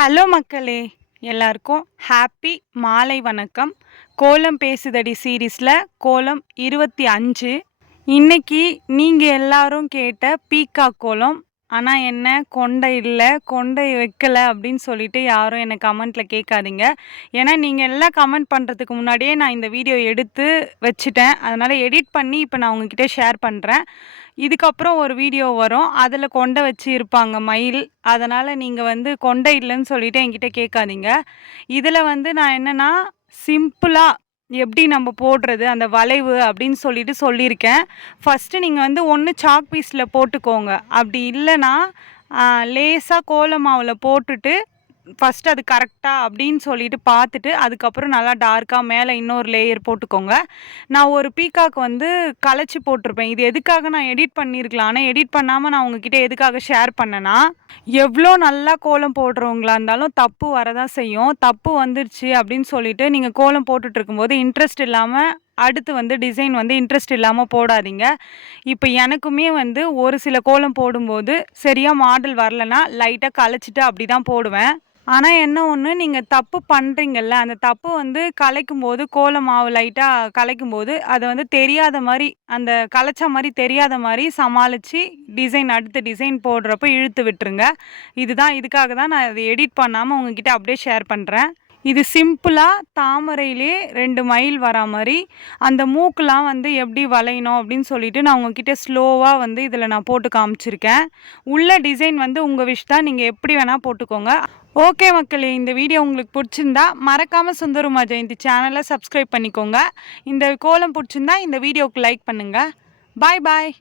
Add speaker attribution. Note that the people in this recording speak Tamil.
Speaker 1: ஹலோ மக்களே எல்லாருக்கும் ஹாப்பி மாலை வணக்கம். கோலம் பேசுதடி சீரீஸில் கோலம் இருபத்தி அஞ்சு. இன்னைக்கு நீங்கள் எல்லாரும் கேட்ட பீக்கா கோலம் ஆனால் என்ன கொண்டை இல்லை கொண்டை வைக்கல அப்படின்னு சொல்லிட்டு யாரும் என்னை கமெண்ட்டில் கேட்காதீங்க. ஏன்னா நீங்கள் எல்லாம் கமெண்ட் பண்ணுறதுக்கு முன்னாடியே நான் இந்த வீடியோ எடுத்து வச்சுட்டேன். அதனால் எடிட் பண்ணி இப்போ நான் உங்ககிட்ட ஷேர் பண்ணுறேன் இதுக்கப்புறம் ஒரு வீடியோ வரும். அதில் கொண்டை வச்சு இருப்பாங்க மயில். அதனால் நீங்கள் வந்து கொண்டை இல்லைன்னு சொல்லிவிட்டு என்கிட்ட கேட்காதீங்க. இதில் வந்து நான் என்னென்னா சிம்பிளாக எப்படி நம்ம போடுறது அந்த வளைவு அப்படின்னு சொல்லிட்டு சொல்லியிருக்கேன். ஃபஸ்ட்டு நீங்கள் வந்து ஒன்று சாக் பீஸில் போட்டுக்கோங்க. அப்படி இல்லைன்னா லேசாக கோல மாவில் போட்டுட்டு ஃபஸ்ட்டு அது கரெக்டாக அப்படின்னு சொல்லிட்டு பார்த்துட்டு அதுக்கப்புறம் நல்லா டார்க்காக மேலே இன்னொரு லேயர் போட்டுக்கோங்க. நான் ஒரு பீகாக் வந்து கலைச்சி போட்டிருப்பேன். இது எதுக்காக நான் எடிட் பண்ணியிருக்கலாம்? ஆனால் எடிட் பண்ணாமல் நான் உங்ககிட்ட எதுக்காக ஷேர் பண்ணேன்னா எவ்வளோ நல்லா கோலம் போடுறவங்களா இருந்தாலும் தப்பு வரதான் செய்யும். தப்பு வந்துருச்சு அப்படின்னு சொல்லிட்டு நீங்கள் கோலம் போட்டுட்ருக்கும்போது இன்ட்ரெஸ்ட் இல்லாமல் அடுத்து வந்து டிசைன் வந்து இன்ட்ரெஸ்ட் இல்லாமல் போடாதீங்க. இப்போ எனக்குமே வந்து ஒரு சில கோலம் போடும்போது சரியாக மாடல் வரலனா லைட்டாக கலைச்சிட்டு அப்படி தான் போடுவேன். ஆனால் என்ன ஒன்று நீங்கள் தப்பு பண்ணுறீங்கல்ல அந்த தப்பு வந்து கலைக்கும் போது கோல மாவு லைட்டாக கலைக்கும் போது அதை வந்து தெரியாத மாதிரி அந்த கலைச்ச மாதிரி தெரியாத மாதிரி சமாளித்து டிசைன் அடுத்த டிசைன் போடுறப்ப இழுத்து விட்டுருங்க. இதுதான் இதுக்காக தான் நான் அதை எடிட் பண்ணாமல் உங்ககிட்ட அப்படியே ஷேர் பண்ணுறேன் இது சிம்பிளாக தாமரையிலே ரெண்டு மைல் வரா மாதிரி. அந்த மூக்கெலாம் வந்து எப்படி வளையணும் அப்படின்னு சொல்லிட்டு நான் உங்ககிட்ட ஸ்லோவாக வந்து இதில் நான் போட்டு காமிச்சிருக்கேன். உள்ள டிசைன் வந்து உங்கள் விஷ் தான். நீங்கள் எப்படி வேணால் போட்டுக்கோங்க. ஓகே மக்களே இந்த வீடியோ உங்களுக்கு பிடிச்சிருந்தா மறக்காமல் சுந்தருமா ஜெயந்தி சேனலை சப்ஸ்கிரைப் பண்ணிக்கோங்க. இந்த கோலம் பிடிச்சிருந்தா இந்த வீடியோவுக்கு லைக் பண்ணுங்கள் பாய் பாய்